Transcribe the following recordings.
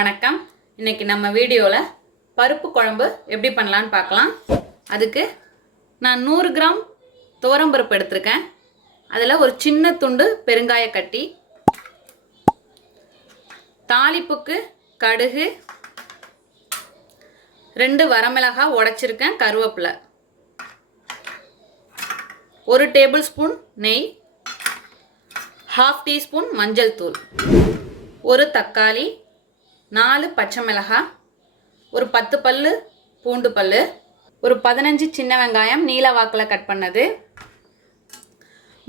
வணக்கம். இன்னைக்கு நம்ம வீடியோவில் பருப்பு குழம்பு எப்படி பண்ணலான்னு பார்க்கலாம். அதுக்கு நான் 100 கிராம் துவரம்பருப்பு எடுத்திருக்கேன். அதில் ஒரு சின்ன துண்டு பெருங்காய கட்டி, தாளிப்புக்கு கடுகு, 2 வரமிளகாய் உடைச்சிருக்கேன், கருவேப்பிலை, 1 டேபிள் ஸ்பூன் நெய், 1/2 டீஸ்பூன் மஞ்சள் தூள், 1 தக்காளி, 4 பச்சை மிளகாய், ஒரு 10 பல்லு பூண்டு பல்லு, ஒரு 15 சின்ன வெங்காயம் நீல வாக்கில் கட் பண்ணது,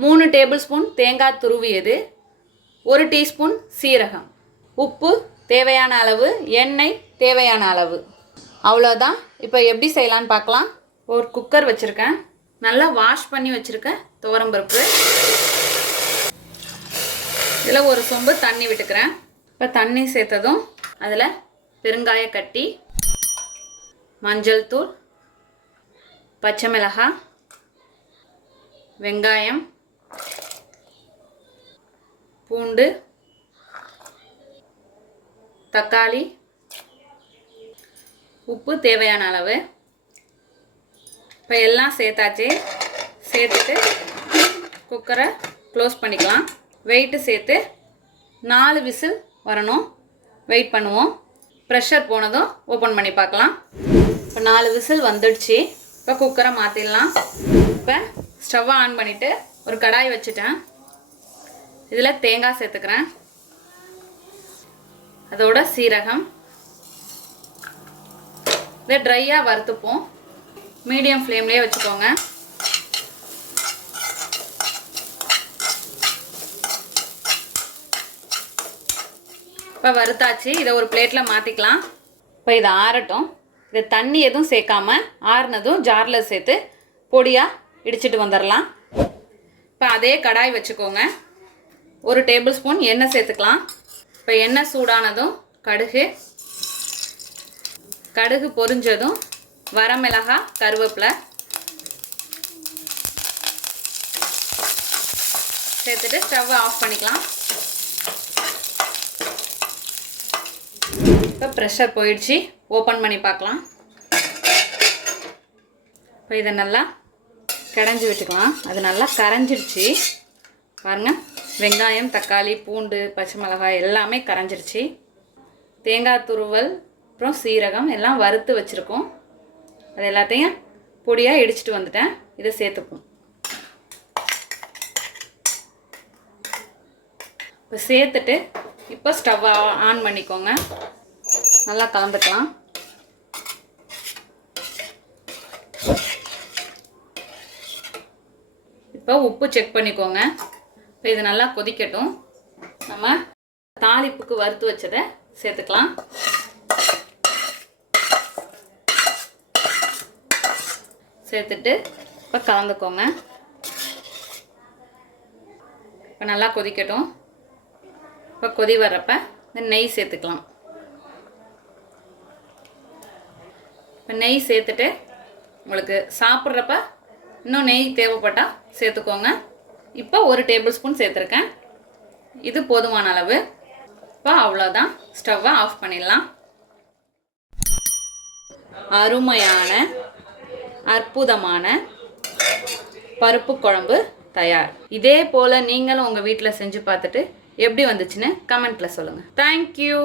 3 டேபிள் ஸ்பூன் தேங்காய் துருவியது, 1 டீஸ்பூன் சீரகம், உப்பு தேவையான அளவு, எண்ணெய் தேவையான அளவு. அவ்வளோதான். இப்போ எப்படி செய்யலான்னு பார்க்கலாம். ஒரு குக்கர் வச்சுருக்கேன். நல்லா வாஷ் பண்ணி வச்சுருக்கேன் துவரம்பருப்பு. இதில் ஒரு சொம்பு தண்ணி விட்டுக்கிறேன். இப்போ தண்ணி சேர்த்ததும் அதில் பெருங்காய கட்டி, மஞ்சள் தூள், பச்சை மிளகாய், வெங்காயம், பூண்டு, தக்காளி, உப்பு தேவையான அளவு. இப்போ எல்லாம் சேர்த்தாச்சு. சேர்த்துட்டு குக்கரை க்ளோஸ் பண்ணிக்கலாம். வெயிட்டு சேர்த்து 4 விசில் வரணும். வெயிட் பண்ணுவோம். ப்ரெஷர் போனதும் ஓப்பன் பண்ணி பார்க்கலாம். இப்போ 4 விசில் வந்துடுச்சு. இப்போ குக்கரை மாற்றிடலாம். இப்போ ஸ்டவ்வை ஆன் பண்ணிவிட்டு ஒரு கடாய் வச்சுட்டேன். இதில் தேங்காய் சேர்த்துக்கிறேன். அதோட சீரகம். இதை ட்ரையாக வறுத்துப்போம். மீடியம் ஃப்ளேம்லேயே வச்சுக்கோங்க. இப்போ வறுத்தாச்சு. இதை ஒரு பிளேட்டில் மாற்றிக்கலாம். இப்போ இதை ஆறட்டும். இதை தண்ணி எதுவும் சேர்க்காம ஆறுனதும் ஜாரில் சேர்த்து பொடியாக இடிச்சிட்டு வந்துடலாம். இப்போ அதே கடாய் வச்சுக்கோங்க. 1 டேபிள் ஸ்பூன் எண்ணெய் சேர்த்துக்கலாம். இப்போ எண்ணெய் சூடானதும் கடுகு பொரிஞ்சதும் வரமிளகாய், கருவேப்பிலை சேர்த்துட்டு ஸ்டவ்வை ஆஃப் பண்ணிக்கலாம். இப்போ ப்ரெஷர் போயிடுச்சு. ஓப்பன் பண்ணி பார்க்கலாம். இப்போ இதை நல்லா கடைஞ்சி விட்டுக்கலாம். அது நல்லா கரைஞ்சிருச்சு பாருங்கள். வெங்காயம், தக்காளி, பூண்டு, பச்சை மிளகாய் எல்லாமே கரைஞ்சிருச்சு. தேங்காய் துருவல், அப்புறம் சீரகம் எல்லாம் வறுத்து வச்சுருக்கோம். அது எல்லாத்தையும் பொடியாக இடிச்சிட்டு வந்துட்டேன். இதை சேர்த்துப்போம். இப்போ சேர்த்துட்டு இப்போ ஸ்டவ்வை ஆன் பண்ணிக்கோங்க. நல்லா கலந்துக்கலாம். இப்போ உப்பு செக் பண்ணிக்கோங்க. இப்போ இது நல்லா கொதிக்கட்டும். நம்ம தாளிப்புக்கு வறுத்து வச்சதை சேர்த்துக்கலாம். சேர்த்துட்டு இப்போ கலந்துக்கோங்க. இப்போ நல்லா கொதிக்கட்டும். இப்போ கொதி வர்றப்ப இந்த நெய் சேர்த்துக்கலாம். இப்போ நெய் சேர்த்துட்டு உங்களுக்கு சாப்பிட்றப்ப இன்னும் நெய் தேவைப்பட்டால் சேர்த்துக்கோங்க. இப்போ 1 டேபிள் ஸ்பூன் சேர்த்துருக்கேன். இது போதுமான அளவு. இப்போ அவ்வளோதான். ஸ்டவ்வை ஆஃப் பண்ணிடலாம். அருமையான அற்புதமான பருப்பு குழம்பு தயார். இதே போல் நீங்களும் உங்கள் வீட்டில் செஞ்சு பார்த்துட்டு எப்படி வந்துச்சுன்னு கமெண்ட்டில் சொல்லுங்கள். தேங்க்யூ.